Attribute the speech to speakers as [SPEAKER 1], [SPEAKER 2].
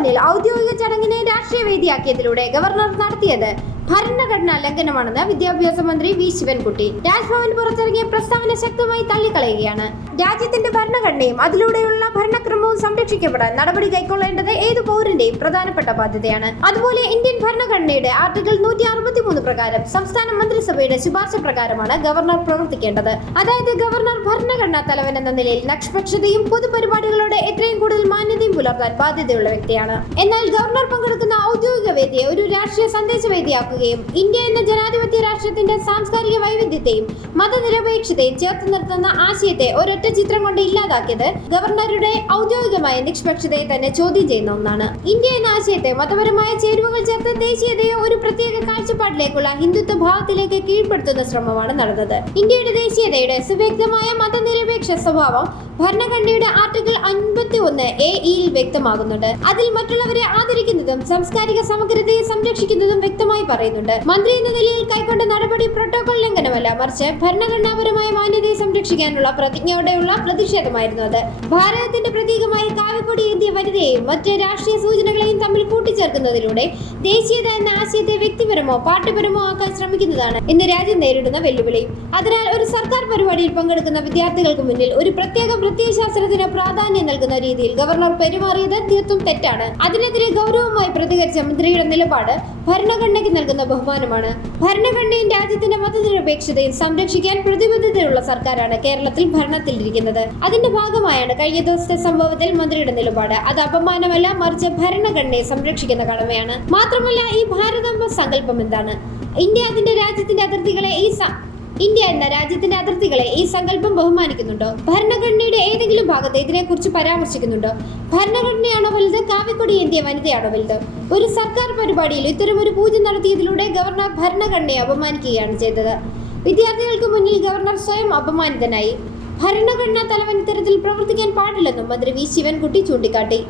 [SPEAKER 1] രാജ്ഭവനിൽ ഔദ്യോഗിക ചടങ്ങിനെ രാഷ്ട്രീയ വേദിയാക്കിയതിലൂടെ ഗവർണർ നടത്തിയത് ഭരണഘടനാ ലംഘനമാണെന്ന് വിദ്യാഭ്യാസ മന്ത്രി വി ശിവൻകുട്ടി. രാജ്ഭവൻ പുറത്തിറങ്ങിയ പ്രസ്താവന ശക്തമായി തള്ളിക്കളയുകയാണ്. രാജ്യത്തിന്റെ ഭരണഘടനയും അതിലൂടെയുള്ള ഭരണക്രമവും സംരക്ഷിക്കപ്പെടാൻ നടപടി കൈക്കൊള്ളേണ്ടത് ഏത് പൗരന്റെയും പ്രധാനപ്പെട്ട ബാധ്യതയാണ്. അതുപോലെ ഇന്ത്യൻ ഭരണഘടനയുടെ ആർട്ടിക്കിൾ നൂറ്റി അറുപത്തി മൂന്ന് പ്രകാരം സംസ്ഥാന മന്ത്രിസഭയുടെ ശുപാർശ പ്രകാരമാണ് ഗവർണർ പ്രവർത്തിക്കേണ്ടത്. അതായത് ഗവർണർ ഭരണഘടനാ തലവൻ എന്ന നിലയിൽ നിഷ്പക്ഷതയും പൊതുപരിപാടികളോട് എത്രയും കൂടുതൽ മാന്യതയും പുലർത്താൻ ബാധ്യതയുള്ള വ്യക്തിയാണ്. എന്നാൽ ഗവർണർ പങ്കെടുക്കുന്ന ഔദ്യോഗിക വേദിയെ ഒരു രാഷ്ട്രീയ സന്ദേശ വേദിയാക്കുകയും ഇന്ത്യ എന്ന ജനാധിപത്യ രാഷ്ട്രത്തിന്റെ സാംസ്കാരിക വൈവിധ്യത്തെയും മതനിരപേക്ഷതയും ചേർത്ത് നിർത്തുന്ന ആശയത്തെ ഒരൊറ്റ ചിത്രം കൊണ്ട് ഇല്ലാതാക്കിയത് ഗവർണറുടെ ഔദ്യോഗികമായ നിഷ്പക്ഷതയെ തന്നെ ചോദ്യം ചെയ്യുന്ന ഒന്നാണ്. ഇന്ത്യ എന്ന ആശയത്തെ മതപരമായ ചേരുവകൾ ചേർത്ത് ദേശീയതയെ ഒരു പ്രത്യേക കാഴ്ചപ്പാടിലേക്കുള്ള ഹിന്ദുത്വ ഭാവത്തിലേക്ക് കീഴ്പ്പെടുത്തുന്ന ശ്രമമാണ് നടന്നത്. ഇന്ത്യയുടെ ദേശീയതയുടെ സുവ്യക്തമായ മതനിരപേക്ഷ സ്വഭാവം ഭരണഘടനയുടെ ആർട്ടിക്കിൾ അൻപത്തി ഒന്ന് എ ഇയിൽ വ്യക്തമാകുന്നുണ്ട്. അതിൽ മറ്റുള്ളവരെ ആദരിക്കുന്നതും സാംസ്കാരിക സമഗ്രതയെ സംരക്ഷിക്കുന്നതും വ്യക്തമായി പറയുന്നുണ്ട്. മന്ത്രി എന്ന നിലയിൽ കൈക്കൊണ്ട നടപടി പ്രോട്ടോകോൾ ലംഘനമല്ല മറിച്ച് ഭരണഘടനാപരമായ മാന്യതയെ സംരക്ഷിക്കാനുള്ള പ്രതിജ്ഞയോടെയുള്ള പ്രതിഷേധമായിരുന്നു അത്. ഭാരതത്തിന്റെ പ്രതീകമായി കാവിക്കൊടി ഏന്തിയ വനിതയെയും മറ്റ് രാഷ്ട്രീയ സൂചനകളെയും തമ്മിൽ കൂട്ടിച്ചേർക്കുന്നതിലൂടെ ദേശീയത എന്ന ആശയത്തെ വ്യക്തിപരമോ പാർട്ടിപരമോ ആക്കാൻ ശ്രമിക്കുന്നതാണ് ഇന്ന് രാജ്യം നേരിടുന്ന വെല്ലുവിളി. അതിനാൽ ഒരു സർക്കാർ പരിപാടിയിൽ പങ്കെടുക്കുന്ന വിദ്യാർത്ഥികൾക്ക് മുന്നിൽ ഒരു പ്രത്യേക പ്രത്യയശാസ്ത്രത്തിന് പ്രാധാന്യം നൽകുന്ന രീതിയിൽ ഗവർണർ പെരുമാറിയത് തീർത്തും തെറ്റാണ്. അതിനെതിരെ ഗൗരവമായി പ്രതികരിച്ച മന്ത്രിയുടെ നിലപാട് ഭരണഘടനയ്ക്ക് നൽകുന്ന ബഹുമാനമാണ്. ഭരണഘടനയും രാജ്യത്തിന്റെ മതനിരപേക്ഷതയും സംരക്ഷിക്കാൻ പ്രതിബദ്ധതയുള്ള സർക്കാരാണ് കേരളത്തിൽ ഭരണത്തിലിരിക്കുന്നത്. അതിന്റെ ഭാഗമായാണ് കഴിഞ്ഞ ദിവസത്തെ സംഭവത്തിൽ മന്ത്രിയുടെ നിലപാട്. അത് അപമാനമല്ല മറിച്ച് ഭരണഘടനയെ സംരക്ഷിക്കുന്ന കടമയാണ്. മാത്രമല്ല ഈ ഭാരതാംബ സങ്കല്പം എന്താണ്? ഇന്ത്യ അതിന്റെ രാജ്യത്തിന്റെ അതിർത്തികളെ ഈ ഇന്ത്യ എന്ന രാജ്യത്തിന്റെ അതിർത്തികളെ ഈ സങ്കല്പം ബഹുമാനിക്കുന്നുണ്ടോ? ഭരണഘടനയുടെ ഏതെങ്കിലും ഭാഗത്ത് ഇതിനെക്കുറിച്ച് പരാമർശിക്കുന്നുണ്ടോ? ഭരണഘടനയാണോ വലുത്? കാവിക്കൊടി ഇന്ത്യ വനിതയാണോ വലുത്? ഒരു സർക്കാർ പരിപാടിയിൽ ഇത്തരം ഒരു പൂജ നടത്തിയതിലൂടെ ഗവർണർ ഭരണഘടനയെ അപമാനിക്കുകയാണ് ചെയ്തത്. വിദ്യാർത്ഥികൾക്ക് മുന്നിൽ ഗവർണർ സ്വയം അപമാനിതനായി. ഭരണഘടനാ തലവൻ ഇത്തരത്തിൽ പ്രവർത്തിക്കാൻ പാടില്ലെന്നും മന്ത്രി വി ശിവൻകുട്ടി ചൂണ്ടിക്കാട്ടി.